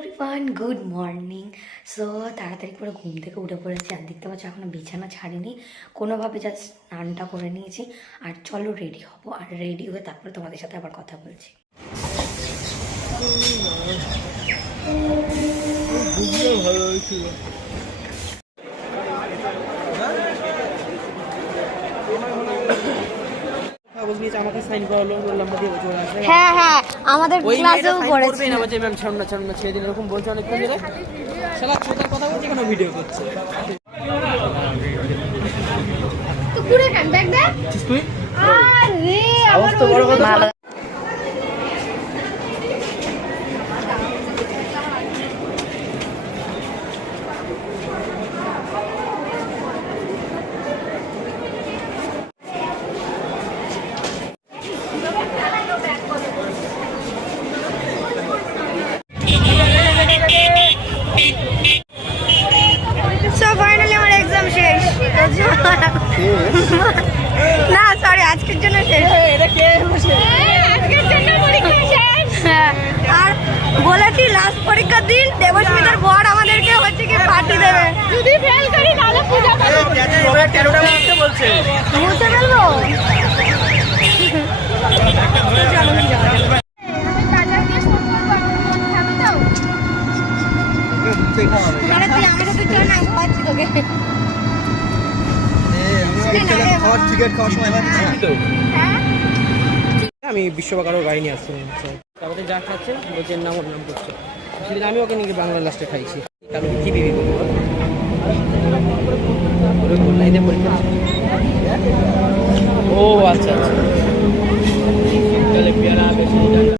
Everyone, good morning. So তাড়াতাড়ি করে ঘুম থেকে উঠে পড়েছি। আর দেখতে পাচ্ছি এখনও বিছানা ছাড়িনি, কোনোভাবে জাস্ট স্নানটা করে নিয়েছি। আর চলো রেডি হবো, আর রেডি হয়ে তারপরে তোমাদের সাথে আবার কথা বলছি। ভালো হয়েছিল। হ্যাঁ হ্যাঁ আমাদের ক্লাসেও পড়েছে না যে ম্যাম ছাড়ুন না ছেড়ে দিন এরকম বলছে অনেকক্ষণ ধরে। শালা ছোটার কথা বলছে কেন ভিডিও করছে? তো পুরো কান ব্যাগ দে তুই আরে আওয়াজ তো বড় কথা। ভালো সো ফাইনালি আমার এক্সাম শেষ। না সরি, আজকের জন্য শেষ। আজকের জন্য পরীক্ষা শেষ। হ্যাঁ, আর বলেছি লাস্ট পরীক্ষার দিন দেবস্মিতার বর আমাদেরকে হচ্ছে কি পার্টি দেবে। যদি ফেল করি তাহলে পূজা করব। বলছে মুছে ফেলবো। আরে তুই আমার সাথে চল না, খাওয়াচ্ছি তোকে। আমি বিশ্বকারও গাড়ি নিয়ে আসছি। তারপরে যা খাচ্ছে বলছে নাম ওর নাম করছে। সেদিন আমি ওকে নিয়ে বাংলা লাস্টে খাইছি। কারণ কি বিবি বলবো পরীক্ষা। ও আচ্ছা আচ্ছা।